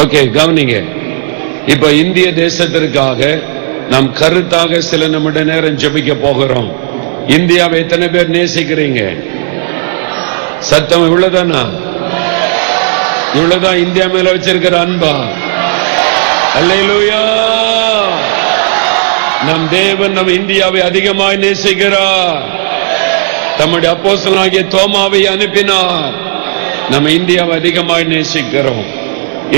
Okay, கவனிங்க. இப்ப இந்திய தேசத்திற்காக நாம் கருத்தாக சில நிமிட நேரம் ஜெபிக்க போகிறோம். இந்தியாவை எத்தனை பேர் நேசிக்கிறீங்க? சத்தம் இவ்வளவுதானா? இவ்வளவுதான் இந்தியா மேல வச்சிருக்கிற அன்பா? அல்லேலூயா! நம் தேவன் நம் இந்தியாவை அதிகமாய் நேசிக்கிறார். தம்முடைய அப்போஸ்தலனாகிய தோமாவை அனுப்பினார். நம்ம இந்தியாவை அதிகமாய் நேசிக்கிறோம்.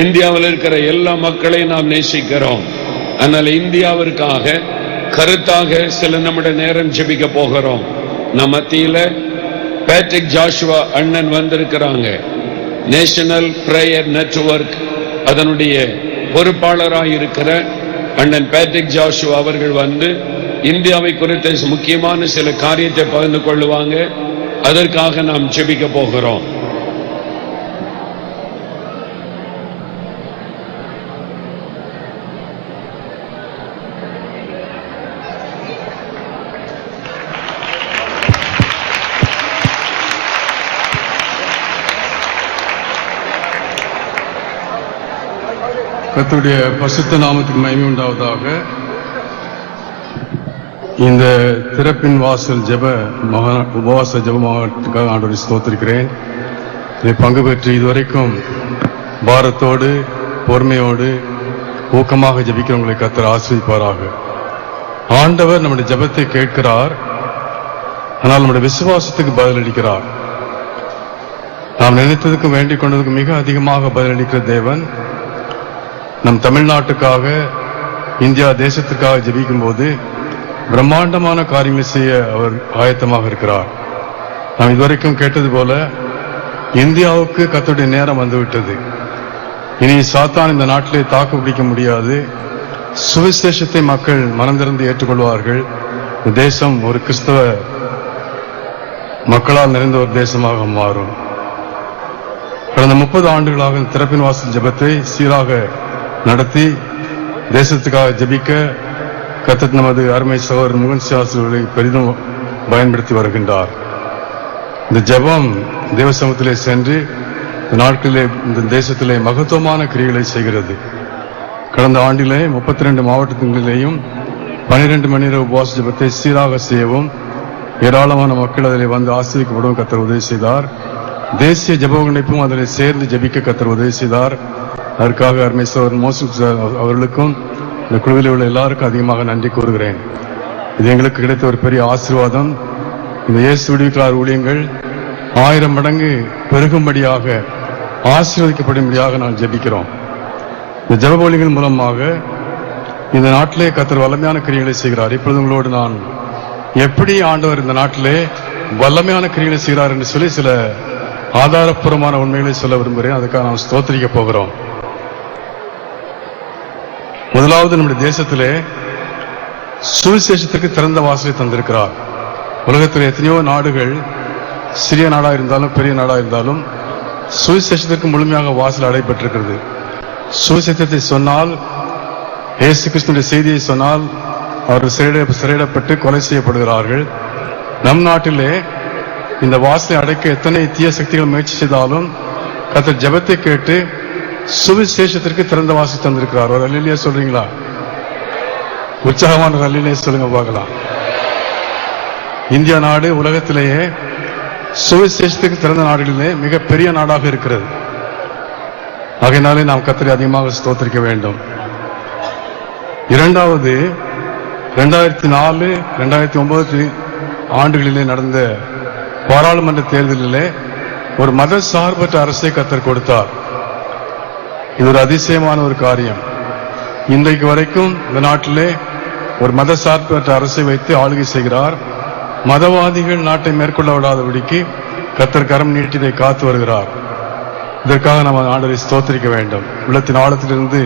இந்தியாவில் இருக்கிற எல்லா மக்களையும் நாம் நேசிக்கிறோம். அதனால இந்தியாவிற்காக கருத்தாக சில நிமிட நேரம் ஜெபிக்க போகிறோம். நம் மத்தியில பேட்ரிக் ஜாஷுவா அண்ணன் வந்திருக்கிறாங்க. நேஷனல் பிரேயர் நெட்வொர்க் அதனுடைய பொறுப்பாளராக இருக்கிற அண்ணன் பேட்ரிக் ஜாஷுவா அவர்கள் வந்து இந்தியாவை குறித்த முக்கியமான சில காரியத்தை பகிர்ந்து கொள்ளுவாங்க. அதற்காக நாம் ஜெபிக்க போகிறோம். கர்த்தருடைய பரிசுத்த நாமத்துக்கு மகிமை உண்டாவதாக. இந்த திறப்பின் வாசல் உபவாச ஜெபமாகத்துக்காக ஆண்டவரை ஸ்தோத்திரிக்கிறேன். இதை பங்கு பெற்று இதுவரைக்கும் பாரத்தோடு பொறுமையோடு ஊக்கமாக ஜெபிக்கிறவங்களை கர்த்தர் ஆசீர்வதிப்பாராக. ஆண்டவர் நம்முடைய ஜெபத்தை கேட்கிறார், ஆனால் நம்முடைய விசுவாசத்துக்கு பதிலளிக்கிறார். நாம் நினைத்ததுக்கும் வேண்டிக் கொண்டதுக்கும் மிக அதிகமாக பதிலளிக்கிற தேவன் நம் தமிழ்நாட்டுக்காக இந்தியா தேசத்திற்காக ஜெபிக்கும் போது பிரம்மாண்டமான காரியங்களை செய்ய அவர் ஆயத்தமாக இருக்கிறார். நாம் இதுவரைக்கும் கேட்டது போல இந்தியாவுக்கு கர்த்தருடைய நேரம் வந்துவிட்டது. இனி சாத்தான் இந்த நாட்டிலே தாக்கு பிடிக்க முடியாது. சுவிசேஷத்தை மக்கள் மனந்திறந்து ஏற்றுக்கொள்வார்கள். இந்த தேசம் ஒரு கிறிஸ்தவ மக்களால் நிறைந்த ஒரு தேசமாக மாறும். கடந்த 30 ஆண்டுகளாக திறப்பின் வாசல் ஜெபத்தை சீராக நடத்தி தேசத்துக்காக ஜெபிக்க கர்த்தர் நமது அருமை சகோதரர் முகன் சாஸ்திரிகளை பெரிதும் பயன்படுத்தி வருகின்றார். இந்த ஜெபம் தேவசமத்திலே சென்று நாட்களிலே இந்த தேசத்திலே மகத்துவமான கிரியைகளை செய்கிறது. கடந்த ஆண்டிலே 32 மாவட்டங்களிலேயும் 12 மணி நேர உபவாச ஜெபத்தை சீராக செய்யவும் ஏராளமான மக்கள் அதில் வந்து ஆசீர்வதிக்கப்படவும் கர்த்தர் உதவி செய்தார். தேசிய ஜெப இணைப்பும் அதில் சேர்ந்து ஜெபிக்க கர்த்தர் உதவி செய்தார். அதற்காக அருமை சகோதரர் மோசஸ் அவர்களுக்கும் இந்த குழுவில் உள்ள எல்லாருக்கும் அதிகமாக நன்றி கூறுகிறேன். இது எங்களுக்கு கிடைத்த ஒரு பெரிய ஆசீர்வாதம். இந்த இயேசு விடுவிக்கிறார் ஊழியங்கள் 1000 மடங்கு பெருகும்படியாக ஆசீர்வதிக்கப்படும்படியாக நான் ஜெபிக்கிறோம். இந்த ஜெப ஊழியங்கள் மூலமாக இந்த நாட்டிலே கர்த்தர் வல்லமையான கிரியைகளை செய்கிறார். இப்பொழுது உங்களோடு நான் எப்படி ஆண்டவர் இந்த நாட்டிலே வல்லமையான கிரியைகளை செய்கிறார் என்று சொல்லி சில ஆதாரப்பூர்வமான உண்மைகளை சொல்ல விரும்புகிறேன். அதுக்காக நாம் ஸ்தோத்திரிக்க போகிறோம். முதலாவது, நம்முடைய தேசத்திலே சுவிசேஷத்திற்கு திறந்த வாசலை தந்திருக்கிறார். உலகத்தில் எத்தனையோ நாடுகள், சிறிய நாடாக இருந்தாலும் பெரிய நாடாக இருந்தாலும் சுவிசேஷத்திற்கு முழுமையாக வாசல் அடைபட்டிருக்கிறது. சுவிசேஷத்தை சொன்னால், இயேசு கிறிஸ்துவின் செய்தியை சொன்னால் அவர்கள் சிறையிடப்பட்டு கொலை செய்யப்படுகிறார்கள். நம் நாட்டிலே இந்த வாசலை அடைக்க எத்தனை தீய சக்திகள் முயற்சி செய்தாலும் கர்த்தர் ஜெபத்தை கேட்டு சுவிசேஷத்திற்கு திறந்த வாசல் தந்திருக்கிறார். ஒரு அல்லேலூயா சொல்றீங்களா? உற்சாகமான ஒரு அல்லேலூயா சொல்லுங்க பார்க்கலாம். இந்தியா நாடு உலகத்திலேயே சுவிசேஷத்துக்கு திறந்த நாடுகளிலே மிக பெரிய நாடாக இருக்கிறது. ஆகையினாலே நாம் கர்த்தரை அதிகமாக ஸ்தோத்திரிக்க வேண்டும். இரண்டாவது, 2004, 2009 ஆண்டுகளிலே நடந்த பாராளுமன்ற தேர்தலிலே ஒரு மத சார்பற்ற அரசை கர்த்தர் கொடுத்தார். இது ஒரு அதிசயமான ஒரு காரியம். இன்றைக்கு வரைக்கும் இந்த நாட்டிலே ஒரு மத சார்பற்ற அரசை வைத்து ஆளுகை செய்கிறார். மதவாதிகள் நாட்டை மேற்கொள்ள விடாதபடிக்கு கர்த்தர் கரம் நீட்டி இதை காத்து வருகிறார். இதற்காக நம்ம ஆண்டவரை ஸ்தோத்திரிக்க வேண்டும். உள்ளத்தின் ஆழத்திலிருந்து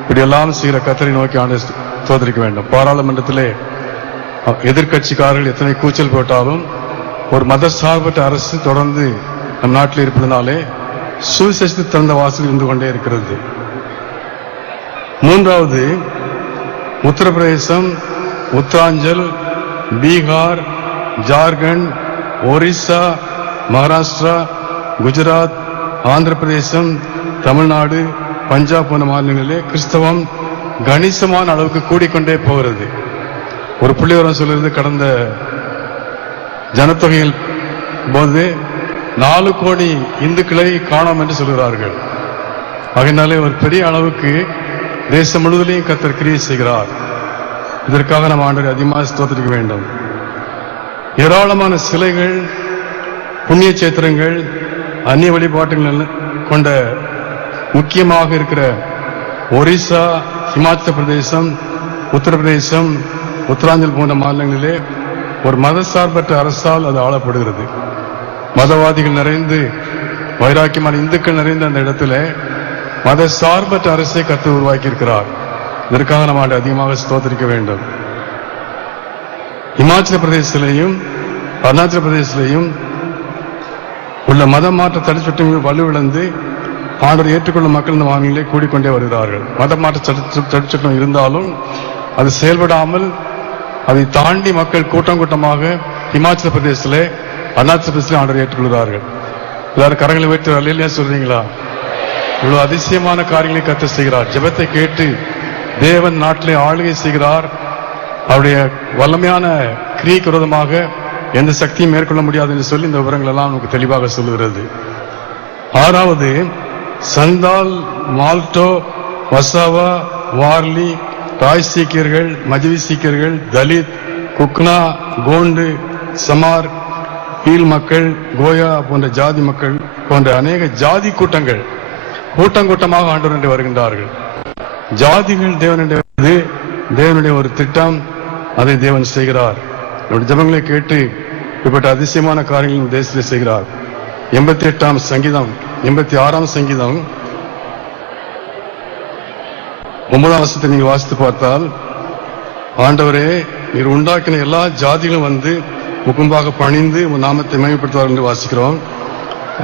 இப்படியெல்லாம் செய்கிற கர்த்தரை நோக்கி ஆண்டவரை ஸ்தோத்திரிக்க வேண்டும். பாராளுமன்றத்திலே எதிர்கட்சிக்காரர்கள் எத்தனை கூச்சல் போட்டாலும் ஒரு மத சார்பற்ற அரசு தொடர்ந்து நம் நாட்டில் இருப்பதனாலே சுவிசேஷத்தை திறந்த வாசல் இருந்து கொண்டே இருக்கிறது. மூன்றாவது, உத்தரப்பிரதேசம், உத்தராஞ்சல், பீகார், ஜார்க்கண்ட், ஒரிசா, மகாராஷ்டிரா, குஜராத், ஆந்திர பிரதேசம், தமிழ்நாடு, பஞ்சாப் போன்ற மாநிலங்களிலே கிறிஸ்தவம் கணிசமான அளவுக்கு கூடிக்கொண்டே போகிறது. ஒரு புள்ளிவரம் சொல்கிறது, கடந்த ஜனத்தொகையில் போது 4 கோடி இந்துக்களை காணோம் என்று சொல்கிறார்கள். அதனாலே ஒரு பெரிய அளவுக்கு தேசம் முழுவதிலையும் கர்த்தர் கிரியை செய்கிறார். இதற்காக நாம் ஆண்டவரை அதிகமாக ஸ்தோத்திரிக்க வேண்டும். ஏராளமான சிலைகள், புண்ணிய சேத்திரங்கள், அந்நிய வழிபாட்டுகள் கொண்ட முக்கியமாக இருக்கிற ஒரிசா, இமாச்சல பிரதேசம், உத்தரப்பிரதேசம், உத்தராஞ்சல் போன்ற மாநிலங்களிலே ஒரு மதசார்பற்ற அரசால் அது ஆளப்படுகிறது. மதவாதிகள் நிறைந்து, வைராக்கியமான இந்துக்கள் நிறைந்த அந்த இடத்துல மதசார்பற்ற அரசை கர்த்தர் உருவாக்கி இருக்கிறார். இதற்காக நாம் ஆண்டவரை அதிகமாக ஸ்தோத்திரிக்க வேண்டும். இமாச்சல பிரதேசத்திலையும் அருணாச்சல பிரதேசத்திலையும் உள்ள மத மாற்ற தடுச்சட்டங்கள் வலுவிழந்து ஆண்டவரை ஏற்றுக்கொள்ளும் மக்கள் இந்த மாநிலங்களே கூடிக்கொண்டே வருகிறார்கள். மத மாற்ற தடுச்சட்டம் இருந்தாலும் அது செயல்படாமல் அதை தாண்டி மக்கள் கூட்டம் கூட்டமாக இமாச்சல பிரதேசத்திலே, அருணாச்சல பிரதேசத்திலே ஆண்டவரை ஏற்றுக்கொள்கிறார்கள். எல்லாரும் கரங்களை வைத்து அல்லேலூயா சொல்றீங்களா? இவ்வளவு அதிசயமான காரியங்களை கர்த்தர் செய்கிறார். ஜெபத்தை கேட்டு தேவன் நாட்டிலே ஆளுகை செய்கிறார். அவருடைய வல்லமையான கிரியைக்கு விரோதமாக எந்த சக்தியும் மேற்கொள்ள முடியாது என்று சொல்லி இந்த விவரங்கள் எல்லாம் நமக்கு தெளிவாக சொல்லுகிறது. 6வது, சந்தால், மால்டோ, வசாவா, வார்லி, ராய் சீக்கியர்கள், மஜ்வி சீக்கியர்கள், தலித், குக்னா, கோண்டு, சமார், பீல் மக்கள், கோயா போன்ற ஜாதி மக்கள் போன்ற அநேக ஜாதி கூட்டங்கள் கூட்டம் கூட்டமாக ஆண்டவரிடம் வருகின்றார்கள். ஜாதிகள் தேவனுடைய ஒரு திட்டம், அதை தேவன் செய்கிறார். நம்முடைய ஜெபங்களை கேட்டு இப்பட்ட அதிசயமான காரியங்கள் தேசத்தில் செய்கிறார். 88ஆம் சங்கீதம் 86ஆம் சங்கீதம் 9ஆம் வசனத்தை நீங்கள் வாசித்து பார்த்தால், ஆண்டவரே, நீர் உண்டாக்கின எல்லா ஜாதிகளும் வந்து முகம்பாக பணிந்து உன் நாமத்தை மேம்படுத்துவார் என்று வாசிக்கிறோம்.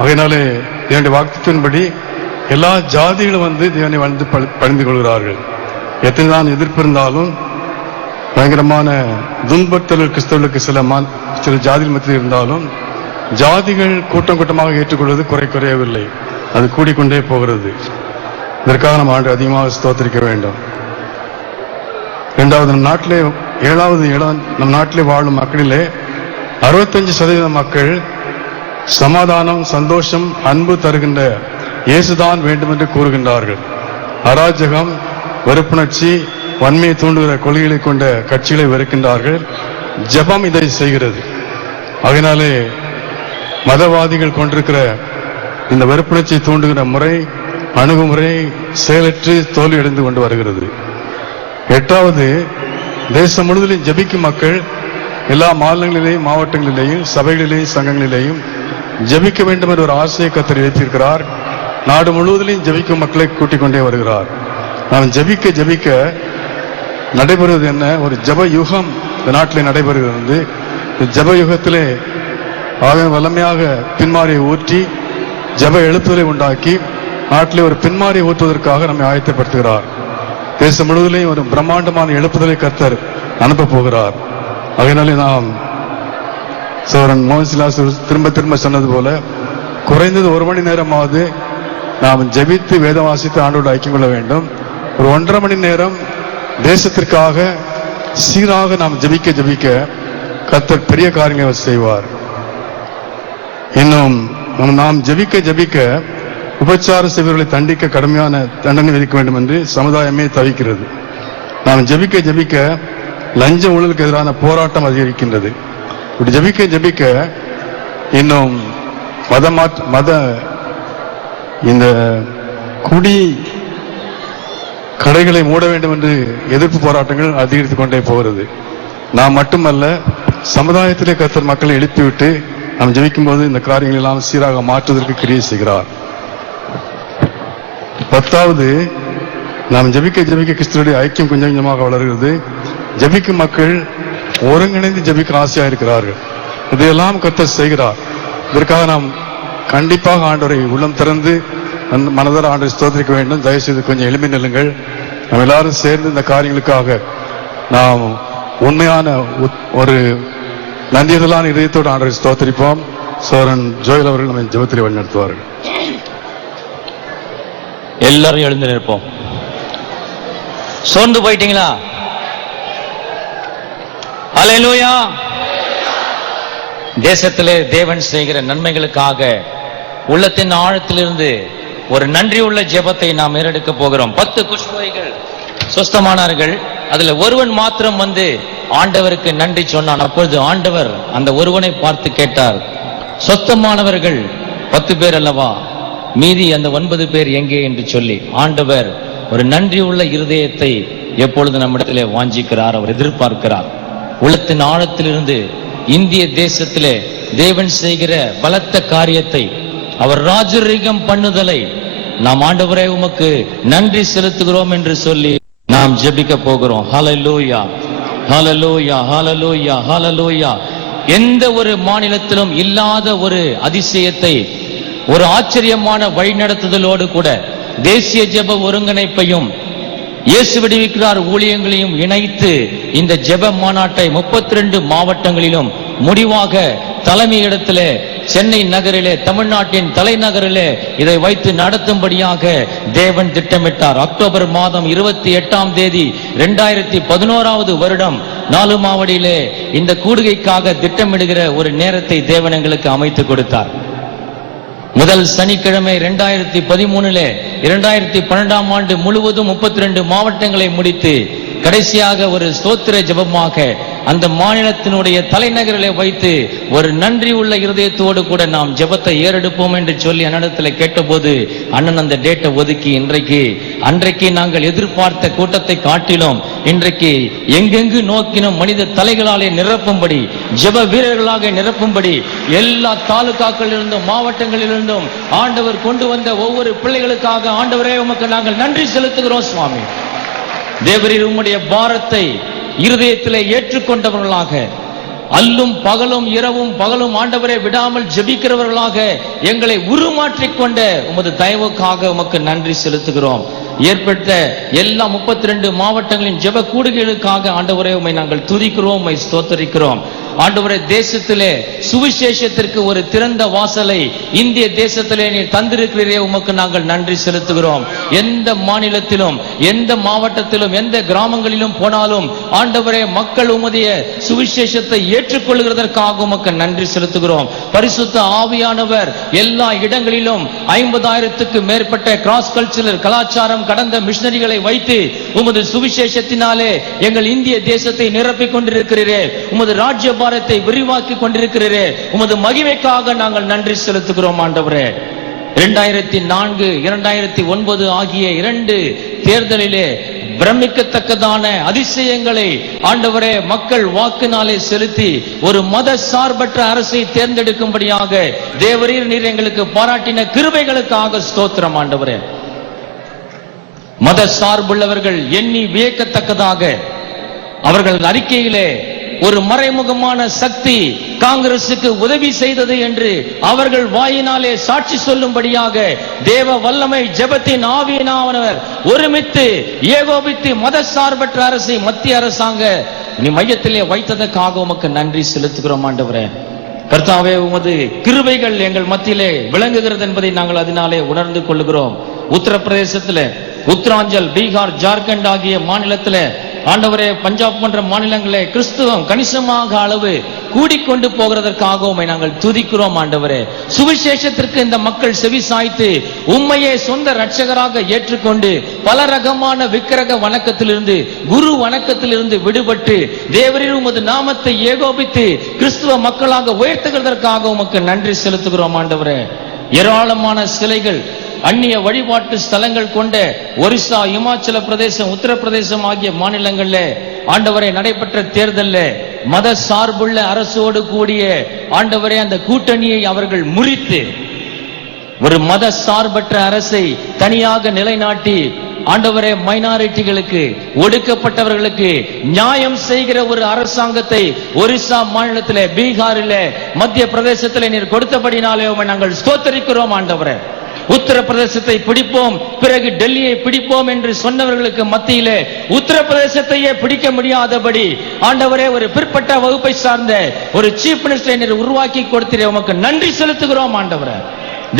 அதனாலே என்னுடைய வாக்குத்தின்படி எல்லா ஜாதிகளும் வந்து தேவனை வந்து பணிந்து கொள்கிறார்கள். எத்தனை தான் எதிர்ப்பு இருந்தாலும், பயங்கரமான துன்பத்தல் கிறிஸ்தவர்களுக்கு சில ஜாதிகள் மத்தியில் இருந்தாலும், ஜாதிகள் கூட்டம் கூட்டமாக ஏற்றுக்கொள்வது குறையவில்லை, அது கூடிக்கொண்டே போகிறது. இதற்காக நம்ம ஆண்டு அதிகமாக ஸ்தோத்திரிக்க வேண்டும். 2வது, நம் நாட்டிலே 7வது இடம், நம் நாட்டிலே வாழும் மக்களிலே 65% மக்கள் சமாதானம், சந்தோஷம், அன்பு தருகின்ற இயேசுதான் வேண்டும் என்று கூறுகின்றார்கள். அராஜகம், வெறுப்புணர்ச்சி, வன்மையை தூண்டுகிற கொள்கைகளை கொண்ட கட்சிகளை வெறுக்கின்றார்கள். ஜெபம் இதை செய்கிறது. அதனாலே மதவாதிகள் கொண்டிருக்கிற இந்த வெறுப்புணர்ச்சியை தூண்டுகிற முறை, அணுகுமுறை செயலற்று தோல்வியடைந்து கொண்டு வருகிறது. 8வது, தேசம் முழுவதிலும் ஜெபிக்கும் மக்கள் எல்லா மாநிலங்களிலேயும், மாவட்டங்களிலேயும், சபைகளிலேயும், சங்கங்களிலேயும் ஜெபிக்க வேண்டும் என்ற ஒரு ஆசையை கர்த்தர் எழுப்பியிருக்கிறார். நாடு முழுவதிலும் ஜெபிக்கும் மக்களை கூட்டிக் கொண்டே வருகிறார். நாம் ஜெபிக்க நடைபெறுவது என்ன? ஒரு ஜெப யுகம் இந்த நாட்டிலே நடைபெறுகிறது. இந்த ஜெப யுகத்திலே வல்லமையாக பின்மாரியை ஊற்றி ஜெப எழுப்புதலை உண்டாக்கி நாட்டிலே ஒரு பின்மாரியை ஊற்றுவதற்காக நம்மை ஆயத்தப்படுத்துகிறார். தேசம் முழுவதிலேயும் ஒரு பிரம்மாண்டமான எழுப்புதலை கர்த்தர் அனுப்ப போகிறார். அதனாலே நாம் சோரன் மோகன்சிலாஸ் திரும்ப சொன்னது போல, குறைந்தது 1 மணி நேரமாவது நாம் ஜெபித்து வேதம் வாசித்து ஆண்டோடு ஐக்கியம் கொள்ள வேண்டும். ஒரு 1.5 மணி நேரம் தேசத்திற்காக சீராக நாம் ஜெபிக்க கர்த்தர் பெரிய காரியங்களை செய்வார். இன்னும் நாம் ஜெபிக்க உபச்சார செய்வர்களை தண்டிக்க கடுமையான தண்டனை விதிக்க வேண்டும் என்று சமுதாயமே தவிக்கிறது. நாம் ஜெபிக்க லஞ்ச ஊழலுக்கு எதிரான போராட்டம் அதிகரிக்கின்றது. இப்படி ஜெபிக்க இன்னும் இந்த குடி கடைகளை மூட வேண்டும் என்று எதிர்ப்பு போராட்டங்கள் அதிகரித்துக் கொண்டே போகிறது. நாம் மட்டுமல்ல, சமுதாயத்திலே கர்த்தர் மக்களை எழுப்பிவிட்டு நாம் ஜெபிக்கும் போது இந்த காரியங்கள் எல்லாம் சீராக மாற்றுவதற்கு கிரியை செய்கிறார். 10வது, நாம் ஜெபிக்க கிறிஸ்துவுடைய ஐக்கியம் கொஞ்சம் கொஞ்சமாக வளர்கிறது. ஜெபிக்கும் மக்கள் ஒருங்கிணைந்து ஜெபிக்க ஆசையாக இருக்கிறார்கள். இதையெல்லாம் கர்த்தர் செய்கிறார். இதற்காக நாம் கண்டிப்பாக ஆண்டவரை உள்ளம் திறந்து மனதார ஆண்டவரை ஸ்தோத்திரிக்க வேண்டும். தயவுசெய்து கொஞ்சம் எளிமை நில்லுங்கள். நாம் எல்லாரும் சேர்ந்து இந்த காரியங்களுக்காக நாம் உண்மையான ஒரு நன்றியதலான இதயத்தோடு ஆண்டவரை ஸ்தோத்திரிப்போம். சோரன் ஜோயல் அவர்கள் நம்ம ஜெபத்திலே வழிநடத்துவார்கள். எல்லாரும் எழுந்து நிற்போம். சோர்ந்து போயிட்டீங்களா? அல்லேலூயா. தேசத்திலே தேவன் செய்கிற நன்மைகளுக்காக உள்ளத்தின் ஆழத்திலிருந்து ஒரு நன்றி உள்ள ஜெபத்தை நாம் ஏறெடுக்க போகிறோம். 10 குஷ்டரோகிகள் சுஸ்தமானார்கள். அதுல ஒருவன் மாத்திரம் வந்து ஆண்டவருக்கு நன்றி சொன்னான். அப்பொழுது ஆண்டவர் அந்த ஒருவனை பார்த்து கேட்டார், சொஸ்தமானவர்கள் 10 பேர் அல்லவா, மீதி அந்த 9 பேர் எங்கே என்று சொல்லி ஆண்டவர் ஒரு நன்றி உள்ள இருதயத்தை எப்பொழுது நம்மிடத்திலே வாஞ்சிக்கிறார், அவர் எதிர்பார்க்கிறார். உள்ளத்தின் ஆழத்திலிருந்து இந்திய தேசத்திலே தேவன் செய்கிற பலத்த காரியத்தை, அவர் ராஜரீகம் பண்ணுதலை நாம் ஆண்டவரே உமக்கு நன்றி செலுத்துகிறோம் என்று சொல்லி நாம் ஜெபிக்க போகிறோம். ஹல்லேலூயா, ஹல்லேலூயா, ஹல்லேலூயா, ஹல்லேலூயா. எந்த ஒரு மாநிலத்திலும் இல்லாத ஒரு அதிசயத்தை, ஒரு ஆச்சரியமான வழிநடத்துதலோடு கூட தேசிய ஜெப ஒருங்கிணைப்பையும் இயேசு விடுவிக்கிறார் ஊழியங்களையும் இணைத்து இந்த ஜெப மாநாட்டை 32 மாவட்டங்களிலும் முடிவாக தலைமையிடத்திலே சென்னை நகரிலே, தமிழ்நாட்டின் தலைநகரிலே இதை வைத்து நடத்தும்படியாக தேவன் திட்டமிட்டார். அக்டோபர் மாதம் 28ஆம் தேதி 2011 வருடம் 4 மாவடியிலே இந்த கூடுகைக்காக திட்டமிடுகிற ஒரு நேரத்தை தேவன் எங்களுக்கு அமைத்து கொடுத்தார். முதல் சனிக்கிழமை 2013 2012ஆம் ஆண்டு முழுவதும் 32 மாவட்டங்களை முடித்து கடைசியாக ஒரு ஸ்தோத்திர ஜெபமாக அந்த மாநிலத்தினுடைய தலைநகரிலே வைத்து ஒரு நன்றி உள்ள இருதயத்தோடு கூட நாம் ஜெபத்தை ஏறெடுப்போம் என்று சொல்லி அண்ணனிடத்தில் கேட்டபோது அண்ணன் அந்த டேட்டை ஒதுக்கி அன்றைக்கு நாங்கள் எதிர்பார்த்த கூட்டத்தை காட்டிலும் இன்றைக்கு எங்கெங்கு நோக்கினும் மனித தலைகளாலே நிரப்பும்படி, ஜெப வீரர்களாக நிரப்பும்படி எல்லா தாலுகாக்களிலிருந்தும் மாவட்டங்களிலிருந்தும் ஆண்டவர் கொண்டு வந்த ஒவ்வொரு பிள்ளைகளுக்காக ஆண்டவரே உமக்கு நாங்கள் நன்றி செலுத்துகிறோம் சுவாமி. தேவரீர் உம்முடைய பாரத்தை இருதயத்திலே ஏற்றுக்கொண்டவர்களாக, அல்லும் பகலும் இரவும் பகலும் ஆண்டவரை விடாமல் ஜெபிக்கிறவர்களாக எங்களை உருமாற்றிக் கொண்ட உமது தயவுக்காக உமக்கு நன்றி செலுத்துகிறோம். ஏற்பட்ட எல்லா 32 மாவட்டங்களின் ஜெப கூடுகைகளுக்காக ஆண்டவரே உம்மை நாங்கள் துதிக்கிறோம், உம்மை ஸ்தோத்தரிக்கிறோம். ஆண்டவரே, தேசத்திலே சுவிசேஷத்திற்கு ஒரு திறந்த வாசலை இந்திய தேசத்திலே நீர் தந்திருக்கிறீரே, உமக்கு நாங்கள் நன்றி செலுத்துகிறோம். எந்த மாநிலத்திலும், எந்த மாவட்டத்திலும், எந்த கிராமங்களிலும் போனாலும் ஆண்டவரே, மக்கள் உமதைய சுவிசேஷத்தை ஏற்றுக்கொள்கிறதற்காக உமக்கு நன்றி செலுத்துகிறோம். பரிசுத்த ஆவியானவர் எல்லா இடங்களிலும் 50,000க்கு மேற்பட்ட கிராஸ் கல்ச்சரல் கலாச்சாரம் கடந்த மிஷனரிகளை வைத்து உமது சுவிசேஷத்தினாலே எங்கள் இந்திய தேசத்தை நிரப்பிக் கொண்டிருக்கிறீரே, உமது ராஜ்ய பாரத்தை விரிவாக்கி கொண்டிருக்கிறீரே, உமது மகிமைக்காக நாங்கள் நன்றி செலுத்துகிறோம் ஆண்டவரே. 2004 2009 ஆகிய 2 தேர்தலிலே பிரமிக்கத்தக்கதான அதிசயங்களை ஆண்டவரே மக்கள் வாக்குனாலே செலுத்தி ஒரு மத சார்பற்ற அரசை தேர்ந்தெடுக்கும்படியாக தேவரீர் நீர் எங்களுக்கு பாராட்டின கிருபைகளுக்காக ஸ்தோத்திரம் ஆண்டவரே. மத சார்புள்ளவர்கள் எண்ணி வியக்கத்தக்கதாக அவர்கள் அறிக்கையிலே ஒரு மறைமுகமான சக்தி காங்கிரசுக்கு உதவி செய்தது என்று அவர்கள் வாயினாலே சாட்சி சொல்லும்படியாக தேவ வல்லமை ஜெபத்தின் ஆவியினானவர் ஒருமித்து ஏகோபித்து மத சார்பற்ற அரசை மத்திய அரசாங்க நீ மையத்திலே வைத்ததற்காக உமக்கு நன்றி செலுத்துகிறோம் ஆண்டவரே. கர்த்தாவே, உமது கிருபைகள் எங்கள் மத்தியிலே விளங்குகிறது என்பதை நாங்கள் அதனாலே உணர்ந்து கொள்ளுகிறோம். உத்தரப்பிரதேசத்திலே, உத்தராஞ்சல், பீகார், ஜார்க்கண்ட் ஆகிய மாநிலத்திலே ஆண்டவரே, பஞ்சாப் போன்ற மாநிலங்களே கிறிஸ்துவம் கணிசமாக அளவு கூடிக்கொண்டு போகிறதற்காக உம்மை நாங்கள் துதிக்கிறோம் ஆண்டவரே. சுவிசேஷத்திற்கு இந்த மக்கள் செவி சாய்த்து உம்மையே சொந்த இரட்சகராக ஏற்றுக்கொண்டு பல ரகமான விக்கிரக வணக்கத்திலிருந்து, குரு வணக்கத்திலிருந்து விடுபட்டு தேவரீர் உமது நாமத்தை ஏகோபித்து கிறிஸ்துவ மக்களாக உயர்த்துகிறதற்காக உமக்கு நன்றி செலுத்துகிறோம் ஆண்டவரே. ஏராளமான சிலைகள், அந்நிய வழிபாட்டு ஸ்தலங்கள் கொண்ட ஒரிசா, இமாச்சல பிரதேசம், உத்தரப்பிரதேசம் ஆகிய மாநிலங்கள்ல ஆண்டவரே நடைபெற்ற தேர்தலில் மத சார்புள்ள அரசோடு கூடிய ஆண்டவரே அந்த கூட்டணியை அவர்கள் முறித்து ஒரு மத சார்பற்ற அரசை தனியாக நிலைநாட்டி ஆண்டவரே மைனாரிட்டிகளுக்கு, ஒடுக்கப்பட்டவர்களுக்கு நியாயம் செய்கிற ஒரு அரசாங்கத்தை ஒரிசா மாநிலத்திலே, பீகாரிலே, மத்திய பிரதேசத்திலே நீர் கொடுத்தபடினாலே நாங்கள் ஸ்தோத்தரிக்கிறோம் ஆண்டவரே. உத்தரப்பிரதேசத்தை பிடிப்போம், பிறகு டெல்லியை பிடிப்போம் என்று சொன்னவர்களுக்கு மத்தியிலே உத்தரப்பிரதேசத்தையே பிடிக்க முடியாதபடி ஆண்டவரே ஒரு பிற்பட்ட வகுப்பை சார்ந்த ஒரு சீஃப் மினிஸ்டரை உருவாக்கி கொடுத்தீரே, உமக்கு நன்றி செலுத்துகிறோம் ஆண்டவரே.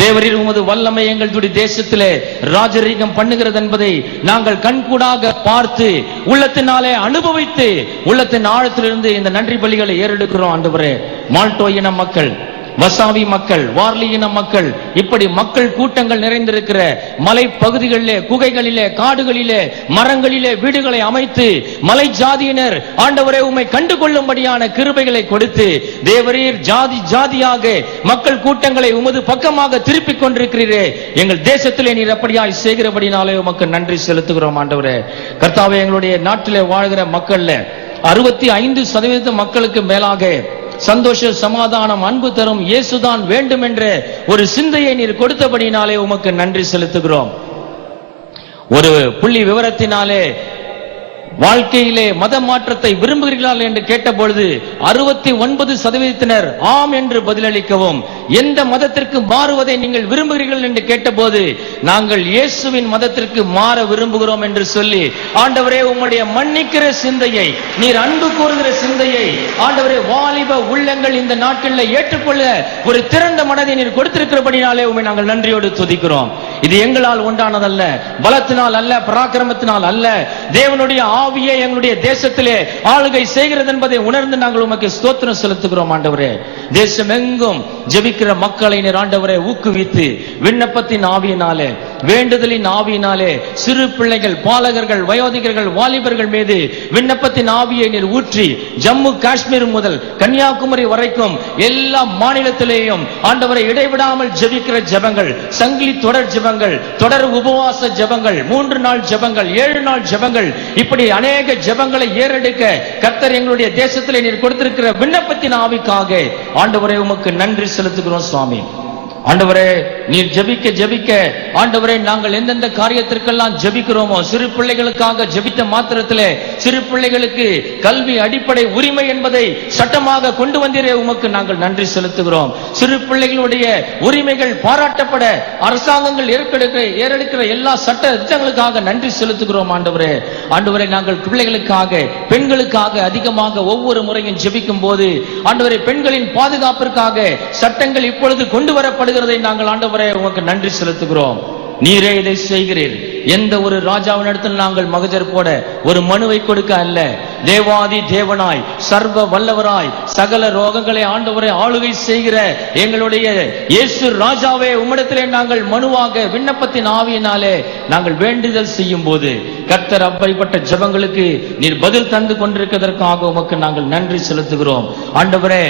தேவரீர் உமது வல்லமை எங்களுடைய தேசத்திலே ராஜரீகம் பண்ணுகிறது என்பதை நாங்கள் கண்கூடாக பார்த்து உள்ளத்தினாலே அனுபவித்து உள்ளத்தின் ஆழத்திலிருந்து இந்த நன்றி பலிகளை ஏறெடுக்கிறோம் ஆண்டவரே. மால்டோ இன மக்கள், வசாவி மக்கள், வார்லி இன மக்கள், இப்படி மக்கள் கூட்டங்கள் நிறைந்திருக்கிற மலை பகுதிகளிலே, குகைகளிலே, காடுகளிலே, மரங்களிலே வீடுகளை அமைத்து மலை ஜாதியினர் ஆண்டவரே உம்மை கண்டுகொள்ளும்படியான கிருபைகளை கொடுத்து தேவரீர் ஜாதி ஜாதியாக மக்கள் கூட்டங்களை உமது பக்கமாக திருப்பிக் கொண்டிருக்கிறீரே. எங்கள் தேசத்திலே நீர் அப்படியாய் செய்கிறபடினாலே உமக்கு நன்றி செலுத்துகிறோம் ஆண்டவரே. கர்த்தாவே, எங்களுடைய நாட்டிலே வாழ்கிற மக்கள்ல 65% மக்களுக்கு மேலாக சந்தோஷ, சமாதானம், அன்பு தரும் இயேசுதான் வேண்டும் என்ற ஒரு சிந்தையை நீர் கொடுத்தபடினாலே உமக்கு நன்றி செலுத்துகிறோம். ஒரு புள்ளி விவரத்தினாலே வாழ்க்கையிலே மத மாற்றத்தை விரும்புகிறீர்கள் என்று கேட்டபொழுது 69% ஆம் என்று பதிலளிக்கவும், எந்த மதத்திற்கு மாறுவதை நீங்கள் விரும்புகிறீர்கள் என்று கேட்டபோது நாங்கள் இயேசுவின் மதத்திற்கு மாற விரும்புகிறோம் என்று சொல்லி, ஆண்டவரே உம்முடைய மன்னிக்கிற சிந்தையை, நீர் அன்பு கூறுகிற சிந்தையை ஆண்டவரே வாலிப உள்ளங்கள் இந்த நாட்களில் ஏற்றுக்கொள்ள ஒரு திறந்த மனதை நீர் கொடுத்திருக்கிறபடினாலே உம்மை நாங்கள் நன்றியோடு துதிக்கிறோம். இது எங்களால் உண்டானதல்ல, பலத்தினால் அல்ல, பராக்கிரமத்தினால் அல்ல, தேவனுடைய ஆவியே எங்களுடைய தேசத்திலே ஆளுகை செய்கிறது என்பதை உணர்ந்து நாங்கள் உமக்கு ஸ்தோத்திரம் செலுத்துகிறோம் ஆண்டவரே. தேசம் எங்கும் ஜெபிக்கிற மக்களை நீர் ஆண்டவரே ஊக்குவித்து விண்ணப்பத்தின் ஆவியினாலே, வேண்டுதலின் ஆவியினாலே சிறு பிள்ளைகள், பாலகர்கள், வயோதிகர்கள், வாலிபர்கள் மீது விண்ணப்பத்தின் ஆவியை நீர் ஊற்றி ஜம்மு காஷ்மீர் முதல் கன்னியாகுமரி வரைக்கும் எல்லா மாநிலத்திலேயும் ஆண்டவரை இடைவிடாமல் ஜெபிக்கிற ஜெபங்கள், சங்கிலி தொடர் ஜெபங்கள், தொடர் உபவாச ஜெபங்கள், 3 நாள் ஜெபங்கள், 7 நாள் ஜெபங்கள், இப்படி அநேக ஜெபங்களை ஏறெடுக்க கர்த்தர் எங்களுடைய தேசத்திலே நீர் கொடுத்திருக்கிற விண்ணப்பத்தின் ஆவிக்காக ஆண்டவரே உமக்கு நன்றி செலுத்துகிறோம் சுவாமி. ஆண்டவரே, நீர் ஜெபிக்க ஜெபிக்க ஆண்டவரே நாங்கள் எந்தெந்த காரியத்திற்கெல்லாம் ஜெபிக்கிறோமோ, சிறு பிள்ளைகளுக்காக ஜெபித்த மாத்திரத்திலே சிறு பிள்ளைகளுக்கு கல்வி அடிப்படை உரிமை என்பதை சட்டமாக கொண்டு வந்தீரே, உமக்கு நாங்கள் நன்றி செலுத்துகிறோம். சிறு பிள்ளைகளுடைய உரிமைகள் பாராட்டப்பட அரசாங்கங்கள் ஏறெடுக்கிற எல்லா சட்ட திட்டங்களுக்காக நன்றி செலுத்துகிறோம் ஆண்டவரே. ஆண்டவரே, நாங்கள் பிள்ளைகளுக்காக, பெண்களுக்காக அதிகமாக ஒவ்வொரு முறையும் ஜெபிக்கும் போது ஆண்டவரே பெண்களின் பாதுகாப்பிற்காக சட்டங்கள் இப்பொழுது கொண்டு வரப்படுகிறது. நாங்கள் ஆண்டவரே உமக்கு நன்றி செலுத்துகிறோம். நீரே இதை செய்கிறீர். எந்த ஒரு ராஜாவினிடத்தில் நாங்கள் மகஜர் போட, ஒரு மனுவை கொடுக்க அல்ல, தேவாதி தேவனாய், சர்வ வல்லவராய், சகல ரோகங்களை ஆண்டவரை ஆளுகை செய்கிற எங்களுடைய இயேசு ராஜாவே, உம்மிடத்திலே நாங்கள் மனுவாக விண்ணப்பத்தின் ஆவியினாலே நாங்கள் வேண்டுதல் செய்யும் போது கர்த்தர் அப்படிப்பட்ட ஜெபங்களுக்கு நீர் பதில் தந்து கொண்டிருக்கிறதற்காக உமக்கு நாங்கள் நன்றி செலுத்துகிறோம். ஆண்டவரே,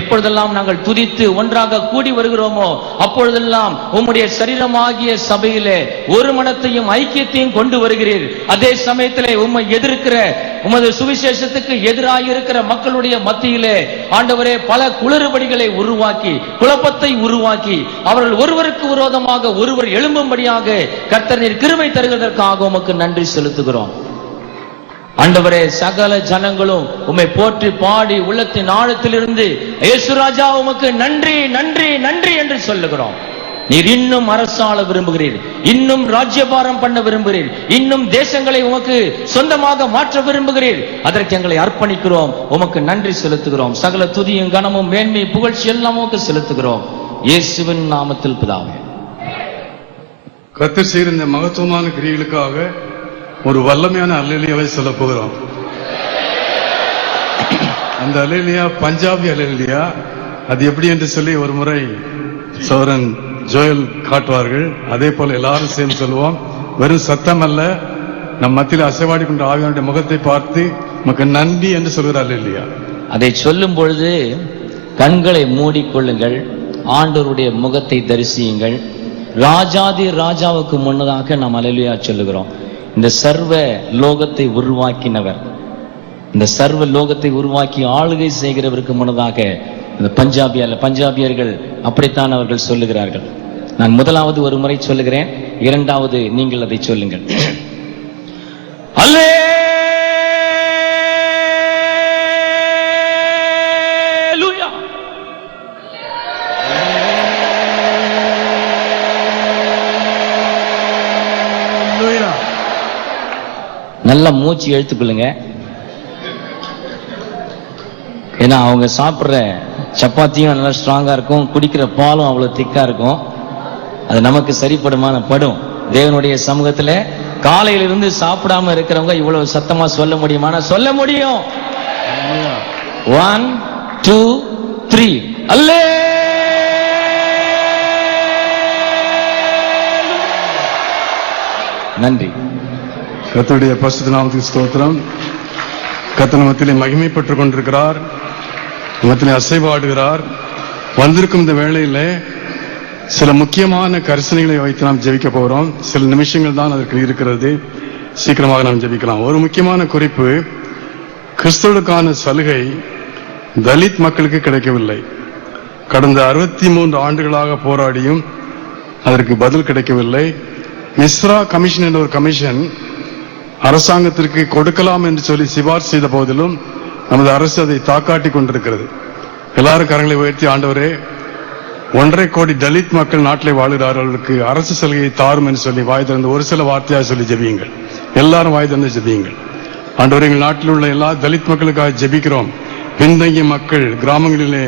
எப்பொழுதெல்லாம் நாங்கள் துதித்து ஒன்றாக கூடி வருகிறோமோ அப்பொழுதெல்லாம் உம்முடைய சரீரமாகிய சபையிலே ஒரு மனத்தையும் ஐக்கியத்தையும் கொண்டு வருகிறீர். அதே சமயத்திலே உம்மை எதிர்க்கிற, உமது சுவிசேஷத்துக்கு எதிராக இருக்கிற மக்களுடைய மத்தியிலே ஆண்டவரே பல குளறுபடிகளை உருவாக்கி, குழப்பத்தை உருவாக்கி, அவர்கள் ஒருவருக்கு விரோதமாக ஒருவர் எழும்பும்படியாக கர்த்தர் நீர் கிருபை தருவதற்காக உமக்கு நன்றி செலுத்துகிறோம். ஆண்டவரே, சகல ஜனங்களும் உம்மை போற்றி பாடி உள்ளத்தின் ஆழத்திலிருந்து இயேசு ராஜா உமக்கு நன்றி நன்றி நன்றி என்று சொல்லுகிறோம். நீர் இன்னும் அரசாள விரும்புகிறீர், இன்னும் ராஜ்யபாரம் பண்ண விரும்புகிறீர், இன்னும் தேசங்களை உமக்கு சொந்தமாக மாற்ற விரும்புகிறீர். அதற்கு எங்களை அர்ப்பணிக்கிறோம், உமக்கு நன்றி செலுத்துகிறோம். சகல துதியும் கனமும் மேன்மை புகழ்ச்சி எல்லாம் உமக்கு செலுத்துகிறோம். இயேசுவின் நாமத்தில் பிதாவே. கர்த்தர் செய்கிற இந்த மகத்துவமான கிரியைகளுக்காக ஒரு வல்லமையான அல்லேலூயாவை சொல்ல போகிறோம். அந்த அல்லேலூயா பஞ்சாபி அல்லேலூயா. அது எப்படி என்று சொல்லி ஒரு முறை சோரன் ஜோயல் காட்டுவார்கள். அதே போல எல்லாரும் சேர்ந்து சொல்லுவோம். வெறும் சத்தம் அல்ல, நம் மத்தியில் அசைவாடி கொண்ட ஆவியானுடைய முகத்தை பார்த்து நமக்கு நன்றி என்று சொல்கிறார் அல்லேலூயா. அதை சொல்லும் பொழுது கண்களை மூடிக்கொள்ளுங்கள், ஆண்டவருடைய முகத்தை தரிசியுங்கள். ராஜாதி ராஜாவுக்கு முன்னதாக நாம் அல்லேலூயா சொல்லுகிறோம். இந்த சர்வ லோகத்தை உருவாக்கினவர், இந்த சர்வ லோகத்தை உருவாக்கி ஆளுகை செய்கிறவருக்கு முன்னதாக இந்த பஞ்சாபியர்கள் அப்படித்தான் அவர்கள் சொல்லுகிறார்கள். நான் முதலாவது ஒரு முறை சொல்லுகிறேன், இரண்டாவது நீங்கள் அதை சொல்லுங்கள். அல்லேலூயா. நல்லா மூச்சு எழுத்துக்கொள்ளுங்க. ஏன்னா அவங்க சாப்பிட்ற சப்பாத்தியும் நல்லா ஸ்ட்ராங்கா இருக்கும், குடிக்கிற பாலும் அவ்வளவு திக்கா இருக்கும். அது நமக்கு சரிப்படுமான படும். தேவனுடைய சமூகத்துல காலையிலிருந்து சாப்பிடாம இருக்கிறவங்க இவ்வளவு சத்தமா சொல்ல முடியுமா? சொல்ல முடியும். 1 2 3 அல்லே. நன்றி. கர்த்தருடைய பரிசுத்த நாமத்துக்கு ஸ்தோத்திரம். கர்த்தர் மத்தியிலே மகிமை பெற்றுக் கொண்டிருக்கிறார், மத்தியிலே அசைவாடுகிறார். வந்திருக்கும் இந்த வேளையிலே சில முக்கியமான கரிசனைகளை வைத்து நாம் ஜெபிக்க போகிறோம். சில நிமிஷங்கள் தான் அதற்கு இருக்கிறது, சீக்கிரமாக நாம் ஜெபிக்கலாம். ஒரு முக்கியமான குறிப்பு, கிறிஸ்தவர்களுக்கான சலுகை தலித் மக்களுக்கு கிடைக்கவில்லை. கடந்த 63 ஆண்டுகளாக போராடியும் அதற்கு பதில் கிடைக்கவில்லை. மிஸ்ரா கமிஷன் என்ற ஒரு கமிஷன் அரசாங்கத்திற்கு கொடுக்கலாம் என்று சொல்லி சிபார்சு செய்த போதிலும் நமது அரசு அதை தாக்காட்டி கொண்டிருக்கிறது. எல்லாரும் கரங்களை உயர்த்தி, ஆண்டவரே, 1.5 கோடி தலித் மக்கள் நாட்டிலே வாழுகிறார்கள், அவர்களுக்கு அரசு சலுகையை தாரும் என்று சொல்லி வாய் திறந்து ஒரு சில வார்த்தையாக சொல்லி ஜெபியுங்கள். எல்லாரும் வாய் திறந்து ஜெபியுங்கள். ஆண்டவரே, எங்கள் நாட்டில் உள்ள எல்லா தலித் மக்களுக்காக ஜெபிக்கிறோம். பின்தங்கிய மக்கள், கிராமங்களிலே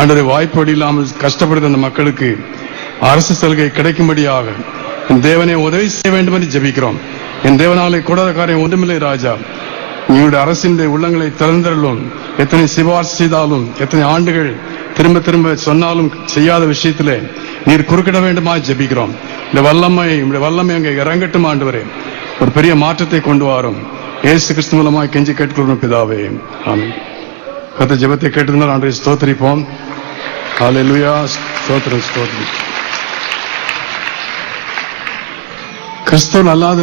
ஆண்டவரே வாய்ப்பு இல்லாமல் கஷ்டப்படுகிற அந்த மக்களுக்கு அரசு சலுகை கிடைக்கும்படியாக என் தேவனை உதவி செய்ய வேண்டும் என்று ஜெபிக்கிறோம். என் தேவனாலே கூடாத காரியம் ஒன்றுமில்லை ராஜா. உங்களுடைய அரசின் உள்ளங்களை திறந்தருளும். எத்தனை சிபார்சு செய்தாலும், எத்தனை ஆண்டுகள் திரும்ப திரும்ப சொன்னாலும் செய்யாத விஷயத்திலே நீர் குறுக்கிட வேண்டுமா ஜெபிக்கிறோம். இந்த வல்லமை அங்கே இறங்கட்டும் ஆண்டவரே. ஒரு பெரிய மாற்றத்தை கொண்டு வரும். இயேசு கிறிஸ்து மூலமாய் கெஞ்சி கேட்கிறோம் பிதாவே, ஆமென். கர்த்தர் ஜெபத்தை கேட்டிருந்தால் ஆண்டவரை ஸ்தோத்திரிப்போம். ஹல்லேலூயா. ஸ்தோத்திரம், ஸ்தோத்திரம். கிறிஸ்தவன் அல்லாத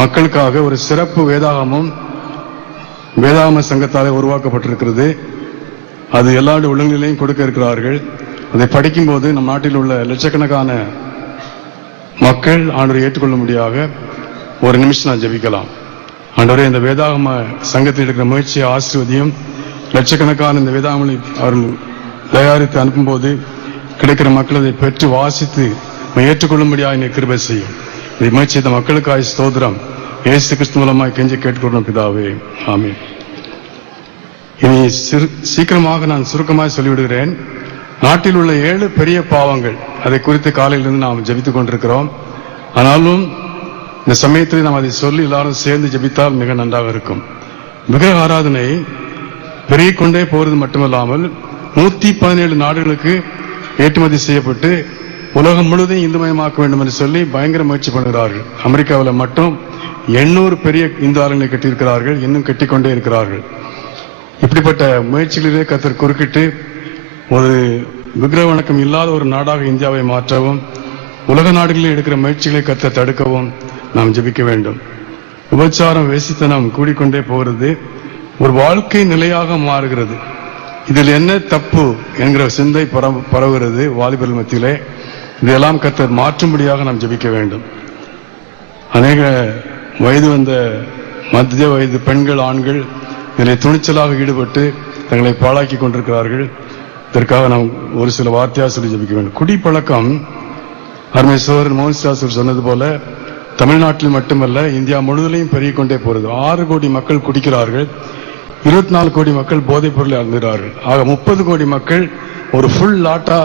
மக்களுக்காக ஒரு சிறப்பு வேதாகம சங்கத்தாலே உருவாக்கப்பட்டிருக்கிறது. அது எல்லாருடைய உள்ளங்களிலையும் கொடுக்க இருக்கிறார்கள். அதை படிக்கும்போது நம் நாட்டில் உள்ள லட்சக்கணக்கான மக்கள் ஆண்டவரை ஏற்றுக்கொள்ளும்படியாக ஒரு நிமிஷம் நான் ஜெபிக்கலாம். ஆண்டவரே, இந்த வேதாகம சங்கத்தில் இருக்கிற முயற்சியை ஆசீர்வதியும். லட்சக்கணக்கான இந்த வேதாகமங்களை அவர்கள் தயாரித்து அனுப்பும்போது கிடைக்கிற மக்கள் அதை பெற்று வாசித்து ஏற்றுக்கொள்ளும்படியாக நீர் கிருபை செய்யும். இதை முயற்சி செய்த மக்களுக்காக ஸ்தோத்திரம். இயேசு கிறிஸ்து மூலமாய் கெஞ்சி கேட்டுக்கொள்ளும் பிதாவே, ஆமென். இனி சீக்கிரமாக நான் சுருக்கமாக சொல்லிவிடுகிறேன். நாட்டில் உள்ள 7 பெரிய பாவங்கள், அதை குறித்து காலையிலிருந்து நாம் ஜெபித்துக் கொண்டிருக்கிறோம். ஆனாலும் இந்த சமயத்தில் நாம் அதை சொல்லி எல்லாரும் சேர்ந்து ஜெபித்தால் மிக நன்றாக இருக்கும். விக்கிரக ஆராதனை பெருகிக் கொண்டே போவது மட்டுமல்லாமல் 117 நாடுகளுக்கு ஏற்றுமதி செய்யப்பட்டு உலகம் முழுவதும் இந்துமயமாக்க வேண்டும் என்று சொல்லி பயங்கர முயற்சி பண்ணுகிறார்கள். அமெரிக்காவில் மட்டும் 800 பெரிய இந்து ஆலயங்களை கட்டியிருக்கிறார்கள், இன்னும் கட்டிக்கொண்டே இருக்கிறார்கள். இப்படிப்பட்ட முயற்சிகளிலே கர்த்தர் குறுக்கிட்டு ஒரு விக்கிரக வணக்கம் இல்லாத ஒரு நாடாக இந்தியாவை மாற்றவும், உலக நாடுகளில் எடுக்கிற முயற்சிகளை கர்த்தர் தடுக்கவும் நாம் ஜெபிக்க வேண்டும். உபச்சாரம், வேசித்தனம் கூடிக்கொண்டே போகிறது, ஒரு வாழ்க்கை நிலையாக மாறுகிறது. இதில் என்ன தப்பு என்கிற சிந்தை பரவுகிறது வாலிபர்கள் மத்தியிலே. இதையெல்லாம் கர்த்தர் மாற்றும்படியாக நாம் ஜெபிக்க வேண்டும். அநேக வயது வந்த மத்திய வயது பெண்கள், ஆண்கள் இதில் துணிச்சலாக ஈடுபட்டு தங்களை பாழாக்கி கொண்டிருக்கிறார்கள். இதற்காக நாம் ஒரு சில வார்த்தையாக சொல்லி ஜெபிக்க வேண்டும். குடிப்பழக்கம், அருமை சோதரன் மோகன் சாஸ்திரி சொன்னது போல தமிழ்நாட்டில் மட்டுமல்ல இந்தியா முழுவதிலையும் பெருகிக் கொண்டே போகிறது. 6 கோடி மக்கள் குடிக்கிறார்கள், 24 கோடி மக்கள் போதைப் பொருளை அருந்துகிறார்கள். ஆக 30 கோடி மக்கள் ஒரு ஃபுல் லாட்டா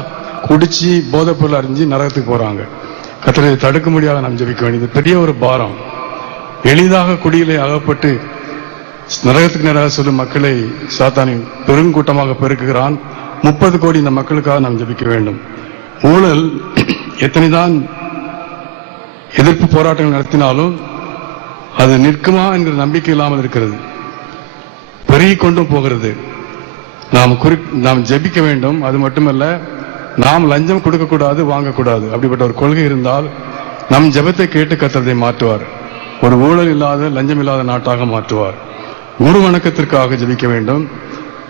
குடிச்சு போதைப் பொருள் அறிஞ்சு நரகத்துக்கு போறாங்க. கர்த்தரை தடுக்க முடியாத நாம் ஜெபிக்க வேண்டியது பெரிய ஒரு பாரம். எளிதாக குடியிலே அகப்பட்டு நரகத்துக்கு நேராக சொல்லும் மக்களை சாத்தானின் பெருங்கூட்டமாக பெருக்குகிறான். 30 கோடி இந்த மக்களுக்காக நாம் ஜெபிக்க வேண்டும். ஊழல் எத்தனைதான் எதிர்ப்பு போராட்டங்கள் நடத்தினாலும் அது நிற்குமா என்கிற நம்பிக்கை இல்லாமல் இருக்கிறது, பெருகிக் கொண்டும் போகிறது. நாம் ஜெபிக்க வேண்டும். அது மட்டுமல்ல, நாம் லஞ்சம் கொடுக்கக்கூடாது, வாங்கக்கூடாது. அப்படிப்பட்ட ஒரு கொள்கை இருந்தால் நம் ஜெபத்தை கேட்டு கர்த்தரை மாற்றுவார். ஒரு ஊழல் இல்லாத, லஞ்சம் இல்லாத நாட்டாக மாற்றுவார். குரு வணக்கத்திற்காக ஜெபிக்க வேண்டும்.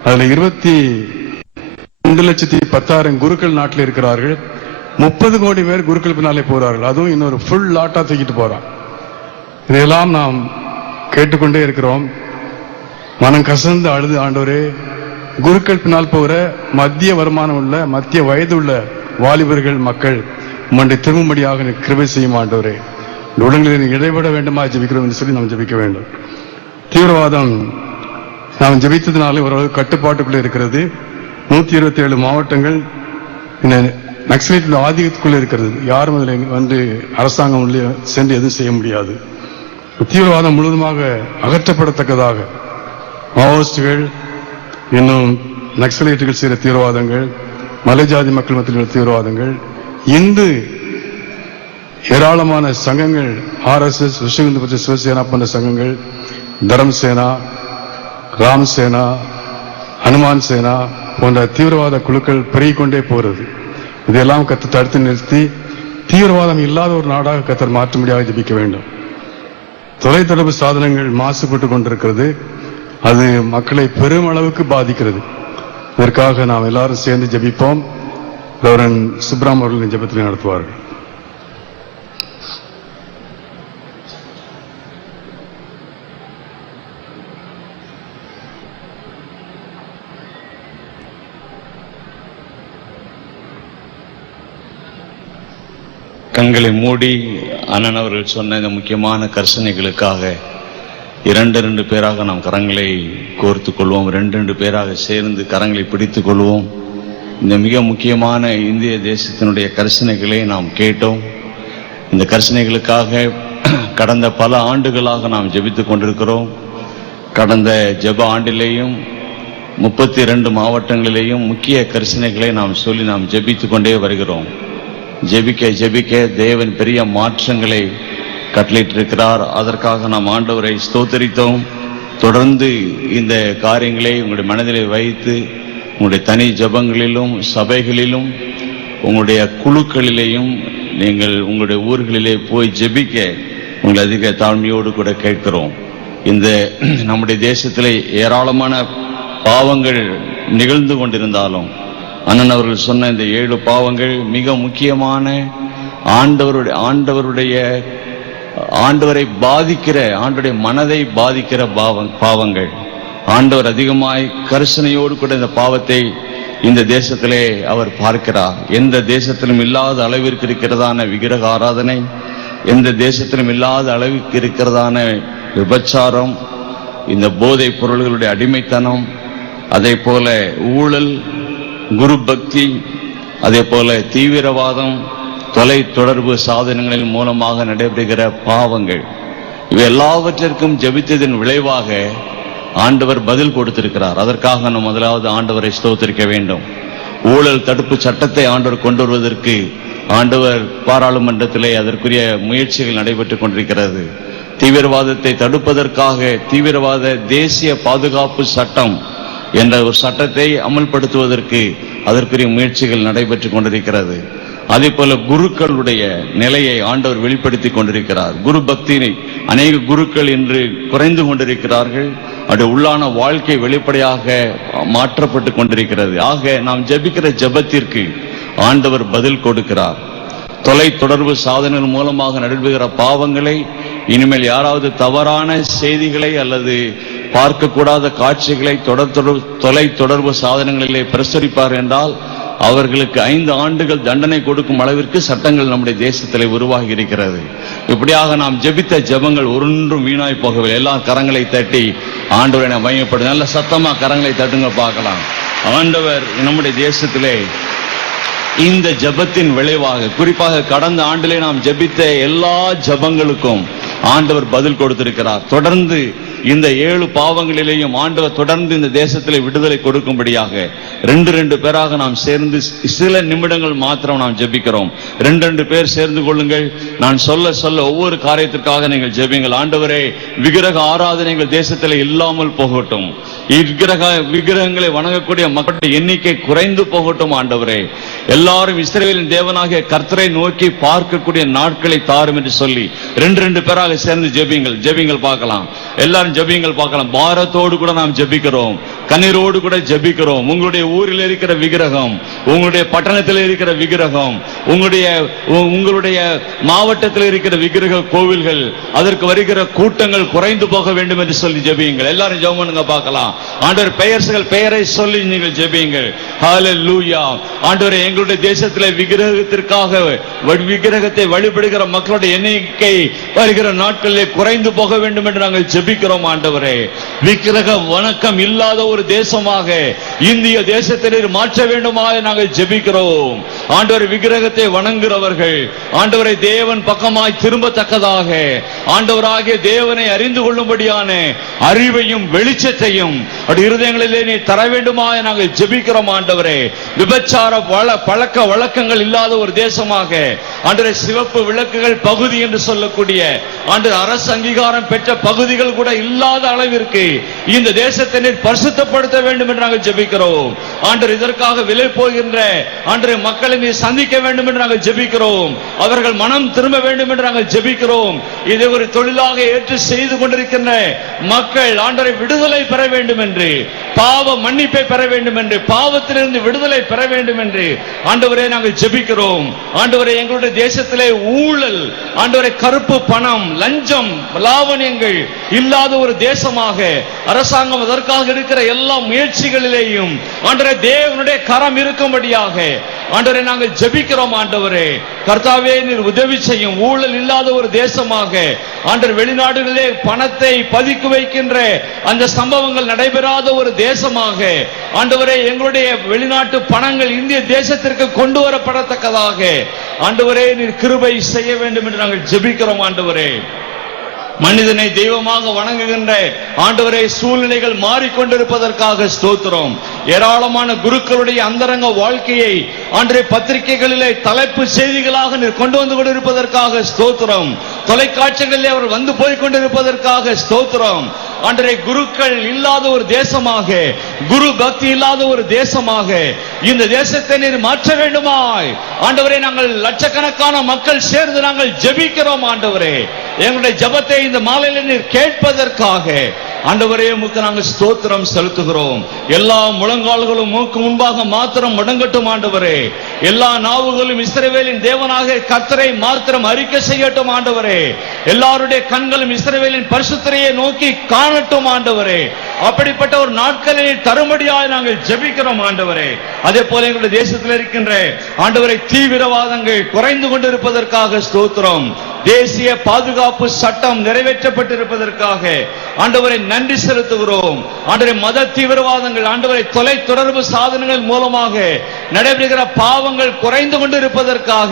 அதுல 22,10,000 குருக்கள் நாட்டில் இருக்கிறார்கள். 30 கோடி பேர் குருக்கள் பின்னாலே போறார்கள். அதுவும் இன்னொரு ஃபுல் லாட்டா தூக்கிட்டு போறான். இதையெல்லாம் நாம் கேட்டுக்கொண்டே இருக்கிறோம். மனம் கசந்து அழுது, ஆண்டவரே, குருக்கள் பின்னால் போகிற மத்திய வருமானம் உள்ள, மத்திய வயது உள்ள வாலிபர்கள் மக்கள் உம்முடைய திரும்பும்படியாக கிருபை செய்யும் ஆண்டவரே. உடல்களில் இடைபட வேண்டுமா ஜெபிக்கிறோம் என்று சொல்லி நாம் ஜெபிக்க வேண்டும். தீவிரவாதம் நாம் ஜெபித்ததினாலே ஓரளவு கட்டுப்பாட்டுக்குள்ளே இருக்கிறது. 127 மாவட்டங்கள் இந்த நக்சலைட் ஆதிக்கத்துக்குள்ள இருக்கிறது. யாரும் அதில் வந்து அரசாங்கம் உள்ளே சென்று எதுவும் செய்ய முடியாது. தீவிரவாதம் முழுவதுமாக அகற்றப்படத்தக்கதாக மாவோயிஸ்டுகள், இன்னும் நக்சலைட்டுகள் செய்கிற தீவிரவாதங்கள், மலை ஜாதி மக்கள் மத்தியில் தீவிரவாதங்கள், இந்து ஏராளமான சங்கங்கள், RSS, விஸ்வ இந்து பரிஷத், சிவசேனா போன்ற சங்கங்கள், தர்ம சேனா, ராம் சேனா, ஹனுமான் சேனா போன்ற தீவிரவாத குழுக்கள் பெருகிக்கொண்டே போகிறது. இதெல்லாம் தடுத்து நிறுத்தி தீவிரவாதம் இல்லாத ஒரு நாடாக கத்தர் மாற்றும்படியாக ஜெபிக்க வேண்டும். தொலைத்தொடர்பு சாதனங்கள் மாசுபட்டு கொண்டிருக்கிறது. அது மக்களை பெருமளவுக்கு பாதிக்கிறது. இதற்காக நாம் எல்லாரும் சேர்ந்து ஜெபிப்போம். ரெவரண்ட் சுப்ராம் அவர்கள் ஜெபத்தில் நடத்துவார்கள். கண்களை மூடி அண்ணன் அவர்கள் சொன்ன இந்த முக்கியமான கர்சனைகளுக்காக 2 பேராக நாம் கரங்களை கோர்த்து கொள்வோம். 2 பேராக சேர்ந்து கரங்களை பிடித்துக் கொள்வோம். இந்த மிக முக்கியமான இந்திய தேசத்தினுடைய கர்சனைகளை நாம் கேட்டோம். இந்த கர்சனைகளுக்காக கடந்த பல ஆண்டுகளாக நாம் ஜெபித்துக் கொண்டிருக்கிறோம். கடந்த ஜெப ஆண்டிலேயும் 32 மாவட்டங்களிலேயும் முக்கிய கர்சனைகளை நாம் சொல்லி நாம் ஜெபித்துக் கொண்டே வருகிறோம். ஜெபிக்க ஜெபிக்க தேவன் பெரிய மாற்றங்களை கட்டளையிட்டிருக்கிறார். அதற்காக நாம் ஆண்டவரை ஸ்தோத்தரித்தோம். தொடர்ந்து இந்த காரியங்களை உங்களுடைய மனதிலே வைத்து உங்களுடைய தனி ஜெபங்களிலும் சபைகளிலும் உங்களுடைய குழுக்களிலேயும் நீங்கள் உங்களுடைய ஊர்களிலே போய் ஜெபிக்க உங்களை அதிக தாழ்மையோடு கூட கேட்கிறோம். இந்த நம்முடைய தேசத்திலே ஏராளமான பாவங்கள் நிகழ்ந்து கொண்டிருந்தாலும் அண்ணன் அவர்கள் சொன்ன இந்த 7 பாவங்கள் மிக முக்கியமான ஆண்டவரை பாதிக்கிற, ஆண்டவருடைய மனதை பாதிக்கிற பாவங்கள். ஆண்டவர் அதிகமாய் கரிசனையோடு கூட இந்த பாவத்தை இந்த தேசத்திலே அவர் பார்க்கிறார். எந்த தேசத்திலும் இல்லாத அளவிற்கு இருக்கிறதான விக்கிரக ஆராதனை, எந்த தேசத்திலும் இல்லாத அளவிற்கு இருக்கிறதான விபச்சாரம், இந்த போதைப் பொருள்களுடைய அடிமைத்தனம், அதே போல ஊழல், குரு பக்தி, அதே போல தீவிரவாதம், தொலை தொடர்பு சாதனங்களின் மூலமாக நடைபெறுகிற பாவங்கள், இவை எல்லாவற்றிற்கும் ஜெபித்ததின் விளைவாக ஆண்டவர் பதில் கொடுத்திருக்கிறார். அதற்காக நாம் முதலாவது ஆண்டவரை ஸ்தோத்திரிக்க வேண்டும். ஊழல் தடுப்பு சட்டத்தை ஆண்டவர் கொண்டு வருவதற்கு ஆண்டவர் பாராளுமன்றத்திலே அதற்குரிய முயற்சிகள் நடைபெற்றுக் கொண்டிருக்கிறது. தீவிரவாதத்தை தடுப்பதற்காக தீவிரவாத தேசிய பாதுகாப்பு சட்டம் என்ற ஒரு சட்டத்தை அமல்படுத்துவதற்கு அதற்குரிய முயற்சிகள் நடைபெற்றுக் கொண்டிருக்கிறது. அதே போல குருக்களுடைய நிலையை ஆண்டவர் வெளிப்படுத்தி கொண்டிருக்கிறார். குரு பக்தியை அநேக குருக்கள் இன்று குறைந்து கொண்டிருக்கிறார்கள். அது உள்ளான வாழ்க்கை வெளிப்படையாக மாற்றப்பட்டு கொண்டிருக்கிறது. ஆக நாம் ஜெபிக்கிற ஜெபத்திற்கு ஆண்டவர் பதில் கொடுக்கிறார். தொலை தொடர்பு சாதனங்கள் மூலமாக நடைபெறுகிற பாவங்களை இனிமேல் யாராவது தவறான செய்திகளை அல்லது பார்க்கக்கூடாத காட்சிகளை தொலை தொடர்பு சாதனங்களிலே பிரசுரிப்பார் என்றால் அவர்களுக்கு 5 ஆண்டுகள் தண்டனை கொடுக்கும் அளவிற்கு சட்டங்கள் நம்முடைய தேசத்திலே உருவாகி இருக்கிறது. இப்படியாக நாம் ஜெபித்த ஜெபங்கள் ஒன்றும் வீணாய் போகவில்லை. எல்லா கரங்களை தட்டி ஆண்டவரை மையப்படும். நல்ல சத்தமா கரங்களை தட்டுங்க பார்க்கலாம். ஆண்டவர் நம்முடைய தேசத்திலே இந்த ஜெபத்தின் விளைவாக, குறிப்பாக கடந்த ஆண்டிலே நாம் ஜெபித்த எல்லா ஜெபங்களுக்கும் ஆண்டவர் பதில் கொடுத்திருக்கிறார். தொடர்ந்து இந்த 7 பாவங்களிலேயும் ஆண்டவர் தொடர்ந்து இந்த தேசத்திலே விடுதலை கொடுக்கும்படியாக 2 பேராக நாம் சேர்ந்து சில நிமிடங்கள் மாத்திரம் நாம் ஜெபிக்கிறோம். 2 பேர் சேர்ந்து கொள்ளுங்கள். நான் சொல்ல சொல்ல ஒவ்வொரு காரியத்திற்காக நீங்கள் ஜெபிங்கள். ஆண்டவரே, விக்கிரக ஆராதனைகள் தேசத்திலே இல்லாமல் போகட்டும். விக்கிரகங்களை வணங்கக்கூடிய மக்களுடைய எண்ணிக்கை குறைந்து போகட்டும். ஆண்டவரே, எல்லாரும் இஸ்ரவேலின் தேவனாகிய கர்த்தரை நோக்கி பார்க்கக்கூடிய நாட்களை தாரும் என்று சொல்லி 2 பேராக சேர்ந்து ஜெபிங்கள் பார்க்கலாம். எல்லாரும் ஜெபிங்கள் பார்க்கலாம். பாரத்தோடு கூட நாம் ஜெபிக்கிறோம், கண்ணீரோடு கூட ஜெபிக்கிறோம். உங்களுடைய ஊரில் இருக்கிற விக்கிரகம், உங்களுடைய பட்டணத்தில் இருக்கிற விக்கிரகம், உங்களுடைய மாவட்டத்தில் இருக்கிற விக்கிரக கோவில்கள், அதற்கு வருகிற கூட்டங்கள் குறைந்து போக வேண்டும் என்று சொல்லி ஜெபியுங்கள். எல்லாரும் ஜெபம் பண்ணுங்க பார்க்கலாம். ஆண்டவர் பெயரை சொல்லி நீங்கள் ஜெபியுங்கள். ஹல்லேலூயா. ஆண்டவரே, எங்களுடைய தேசத்திலே விக்கிரகத்தை வழிபடுகிற மக்களுடைய எண்ணிக்கை வருகிற நாட்களிலே குறைந்து போக வேண்டும் என்று நாங்கள் ஜெபிக்கிறோம். ஜெபிக்கிறோம் ஆண்டவரே. விக்கிரக வணக்கம் இல்லாத ஒரு தேசமாக இந்திய தேசத்தை மாற்ற வேண்டுமாக நாங்கள் ஜெபிக்கிறோம் ஆண்டவரே. விக்கிரகத்தை வணங்குகிறவர்கள் ஆண்டவரை தேவன் பக்கமாய் திரும்பத்தக்கதாக ஆண்டவராகிய தேவனை அறிந்து கொள்ளும்படியான அறிவையும் வெளிச்சத்தையும் இருதயங்களிலே நீ தர வேண்டுமாக நாங்கள் ஜெபிக்கிறோம் ஆண்டவரே. விபச்சார பழக்க வழக்கங்கள் இல்லாத ஒரு தேசமாக ஆண்டவரே, சிவப்பு விளக்குகள் பகுதி என்று சொல்லக்கூடிய ஆண்டவர் அரசு அங்கீகாரம் பெற்ற பகுதிகள் கூட இல்லாத அளவிற்கு இந்த தேசத்தை நீர் பரிசுத்தப்படுத்த வேண்டும் என்று நாங்கள் ஜெபிக்கிறோம் ஆண்டவர். இதற்காக விலை போகின்ற ஆண்டவரே மக்களை நீர் சந்திக்க வேண்டும் என்று நாங்கள் ஜெபிக்கிறோம். அவர்கள் மனம் திரும்ப வேண்டும் என்று நாங்கள் ஜெபிக்கிறோம். இதை ஒரு தொழிலாக ஏற்று செய்து கொண்டிருக்கின்ற மக்கள் ஆண்டவரை விடுதலை பெற வேண்டும் என்று, பாவ மன்னிப்பை பெற வேண்டும் என்று, பாவத்திலிருந்து விடுதலை பெற வேண்டும் என்று ஆண்டவரே நாங்கள் ஜெபிக்கிறோம் ஆண்டவரே. எங்களுடைய தேசத்திலே ஊழல் ஆண்டவரை, கருப்பு பணம், லஞ்சம், லாவணியங்கள் இல்லாத ஒரு தேசமாக அரசாங்கம் அதற்காக இருக்கிற எல்லா முயற்சிகளிலேயும் ஆண்டவரே தேவனுடைய கரம் இருக்கும்படியாக ஆண்டவரே நாங்கள் ஜெபிக்கிறோம் ஆண்டவரே. கர்த்தாவே நீர் உதவி செய்யும். ஊழல் இல்லாத ஒரு தேசமாக ஆண்டவர், வெளிநாடுகளிலே பணத்தை பதுக்கி வைக்கின்ற அந்த சம்பவங்கள் நடைபெறாத ஒரு தேசமாக ஆண்டவரே, எங்களுடைய வெளிநாட்டு பணங்கள் இந்திய தேசத்திற்கு கொண்டு வரப்படத்தக்கதாக ஆண்டவரே நீர் கிருபை செய்ய வேண்டும் என்று நாங்கள் ஜெபிக்கிறோம் ஆண்டவரே. மனிதனை தெய்வமாக வணங்குகின்ற ஆண்டவரே, சூழ்நிலைகள் மாறிக்கொண்டிருப்பதற்காக ஸ்தோத்திரம். ஏராளமான குருக்களுடைய அந்தரங்க வாழ்க்கையை ஆண்டவரே பத்திரிகைகளிலே தலைப்பு செய்திகளாக நீர் கொண்டு வந்து கொண்டிருப்பதற்காக ஸ்தோத்திரம். தொலைக்காட்சிகளிலே அவர் வந்து போய் கொண்டிருப்பதற்காக ஸ்தோத்திரம் ஆண்டவரே. குருக்கள் இல்லாத ஒரு தேசமாக, குரு பக்தி இல்லாத ஒரு தேசமாக இந்த தேசத்தை நீர் மாற்ற வேண்டுமாய் ஆண்டவரே, நாங்கள் லட்சக்கணக்கான மக்கள் சேர்ந்து நாங்கள் ஜெபிக்கிறோம் ஆண்டவரே. எங்களுடைய ஜெபத்தை இந்த மாலையில் நீர் கேட்பதற்காக ஆண்டவரே உமக்கு நாங்கள் ஸ்தோத்திரம் செலுத்துகிறோம். எல்லா முழங்கால்களும் உமக்கு முன்பாக மாத்திரம் முடங்கட்டும் ஆண்டவரே. எல்லா நாவுகளும் இஸ்ரவேலின் தேவனாக கர்த்தரை மாத்திரம் அறிக்கை செய்யட்டும் ஆண்டவரே. எல்லாருடைய கண்களும் இஸ்ரவேலின் பரிசுத்தரையை நோக்கி காணட்டும் ஆண்டவரே. அப்படிப்பட்ட ஒரு நாட்களை தரும்படியாக நாங்கள் ஜெபிக்கிறோம் ஆண்டவரே. அதே போல எங்களுடைய தேசத்தில் இருக்கின்ற ஆண்டவரை தீவிரவாதங்கள் குறைந்து கொண்டிருப்பதற்காக ஸ்தோத்திரம். தேசிய பாதுகாப்பு சட்டம் நிறைவேற்றப்பட்டிருப்பதற்காக ஆண்டவரை நன்றி செலுத்துகிறோம் ஆண்டவரை. மத தீவிரவாதங்கள் ஆண்டவரை, தொலை தொடர்பு சாதனங்கள் மூலமாக நடைபெறுகிற பாவங்கள் குறைந்து கொண்டிருப்பதற்காக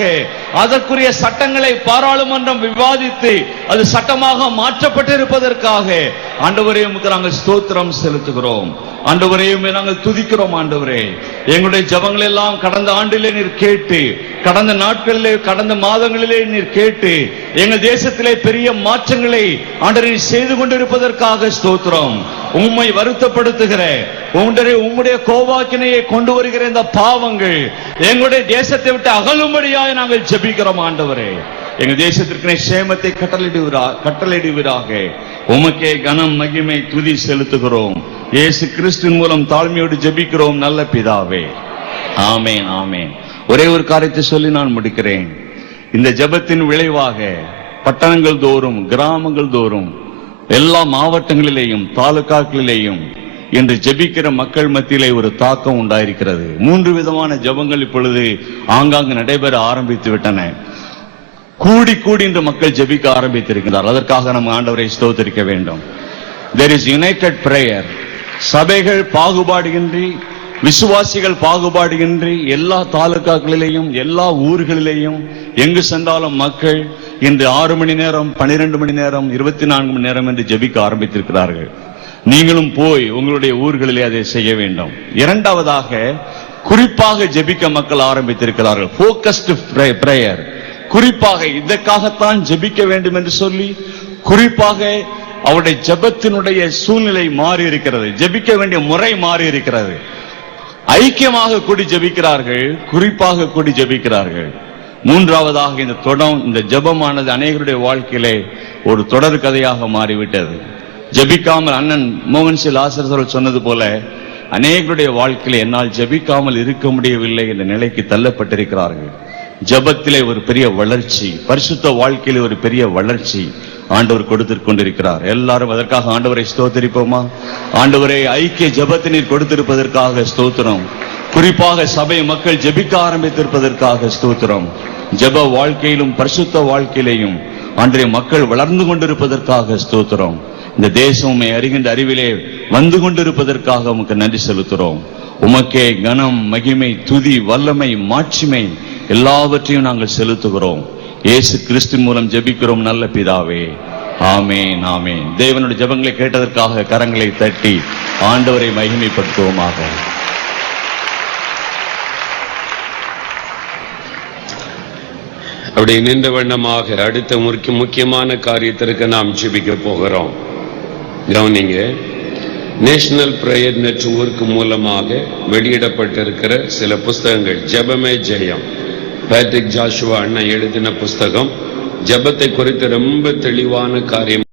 அதற்குரிய சட்டங்களை பாராளுமன்றம் விவாதித்து அது சட்டமாக மாற்றப்பட்டிருப்பதற்காக ஆண்டவரே உமக்கு நாங்கள் ஸ்தோத்திரம் செலுத்துகிறோம் ஆண்டவரே. நாங்கள் துதிக்கிறோம் ஆண்டவரே. எங்களுடைய ஜெபங்கள் எல்லாம் கடந்த ஆண்டிலே நீர் கேட்டு, கடந்த நாட்களிலே, கடந்த மாதங்களிலே நீர் கேட்டு எங்கள் தேசத்திலே பெரிய மாற்றங்களை ஆண்டவரே செய்து கொண்டிருப்பதற்காக ஸ்தோத்திரம். உம்மை வருத்தப்படுத்துகிற உம்முடைய கோபாக்கினையை கொண்டு வருகிற இந்த பாவங்கள் எங்களுடைய தேசத்தை விட்டு அகலும்படியாக நாங்கள் ஜெபிக்கிறோம் ஆண்டவரே. எங்கள் தேசத்திற்கு சேமத்தை கட்டளையிடுவீராக. உமக்கே கனம், மகிமை, துதி செலுத்துகிறோம். இயேசு கிறிஸ்துவின் மூலம் தாழ்மையோடு ஜெபிக்கிறோம் நல்ல பிதாவே. ஆமேன், ஆமேன். ஒரே ஒரு காரியத்தை சொல்லி நான் முடிக்கிறேன். இந்த ஜெபத்தின் விளைவாக பட்டணங்கள் தோறும், கிராமங்கள் தோறும், எல்லா மாவட்டங்களிலேயும் தாலுகாக்களிலேயும் இன்று ஜெபிக்கிற மக்கள் மத்தியிலே ஒரு தாக்கம் உண்டாயிருக்கிறது. 3 விதமான ஜெபங்கள் இப்பொழுது ஆங்காங்கு நடைபெற ஆரம்பித்து விட்டன. கூடி கூடி இன்று மக்கள் ஜெபிக்க ஆரம்பித்திருக்கிறார். அதற்காக நம்ம ஆண்டவரை ஸ்தோத்திரிக்க வேண்டும். There is united prayer. சபைகள் பாகுபாடின்றி, விசுவாசிகள் பாகுபாடின்றி எல்லா தாலுகாக்களிலேயும், எல்லா ஊர்களிலேயும் எங்கு சென்றாலும் மக்கள் இன்று 6 மணி நேரம், 12 மணி நேரம், 24 மணி நேரம் என்று ஜெபிக்க ஆரம்பித்திருக்கிறார்கள். நீங்களும் போய் உங்களுடைய ஊர்களிலே அதை செய்ய வேண்டும். இரண்டாவதாக, குறிப்பாக ஜெபிக்க மக்கள் ஆரம்பித்திருக்கிறார்கள். Focused prayer. குறிப்பாக இதற்காகத்தான் ஜெபிக்க வேண்டும் என்று சொல்லி குறிப்பாக அவருடைய ஜெபத்தினுடைய சூழ்நிலை மாறி இருக்கிறது. ஜெபிக்க வேண்டிய முறை மாறி இருக்கிறது. ஐக்கியமாக கூடி ஜெபிக்கிறார்கள், குறிப்பாக கூடி ஜெபிக்கிறார்கள். மூன்றாவதாக, இந்த ஜெபமானது அநேகருடைய வாழ்க்கையிலே ஒரு தொடர் கதையாக மாறிவிட்டது. ஜெபிக்காமல், அண்ணன் மோகன் சி லாசர் சொன்னது போல, அநேகருடைய வாழ்க்கையில என்னால் ஜெபிக்காமல் இருக்க முடியவில்லை என்ற நிலைக்கு தள்ளப்பட்டிருக்கிறார்கள். ஜெபத்திலே ஒரு பெரிய வளர்ச்சி, பரிசுத்த வாழ்க்கையிலே ஒரு பெரிய வளர்ச்சி ஆண்டவர் கொடுத்துக் கொண்டிருக்கிறார். எல்லாரும் அதற்காக ஆண்டவரை ஸ்தோத்திரிப்போமா? ஆண்டவரை ஐக்கிய ஜெபத்தை நீர் கொடுத்திருப்பதற்காக ஸ்தோத்திரம். குறிப்பாக சபை மக்கள் ஜெபிக்க ஆரம்பித்திருப்பதற்காக ஸ்தோத்திரம். ஜெப வாழ்க்கையிலும் பரிசுத்த வாழ்க்கையிலேயும் ஆண்டவரே மக்கள் வளர்ந்து கொண்டிருப்பதற்காக ஸ்தோத்திரம். இந்த தேசம் உம்மை அறிகின்ற அறிவிலே வந்து கொண்டிருப்பதற்காக உமக்கு நன்றி செலுத்துகிறோம். உமக்கே கனம், மகிமை, துதி, வல்லமை, மாட்சிமை எல்லாவற்றையும் நாங்கள் செலுத்துகிறோம். இயேசு கிறிஸ்துவின் மூலம் ஜெபிக்கிறோம் நல்ல பிதாவே, ஆமேன், ஆமேன். தேவனுடைய ஜெபங்களை கேட்டதற்காக கரங்களை தட்டி ஆண்டவரை மகிமைப்படுத்துவோமாக. அப்படி நின்ற வண்ணமாக அடுத்த முக்கியமான காரியத்திற்கு நாம் ஜெபிக்க போகிறோம். கவனிங்க, நேஷனல் பிரேயர் நெட்வொர்க் மூலமாக வெளியிடப்பட்டிருக்கிற சில புஸ்தகங்கள். ஜெபமே ஜெயம், பேட்ரிக் ஜாஷுவா அண்ணன் எழுதின புஸ்தகம். ஜெபத்தை குறித்து ரொம்ப தெளிவான காரியம்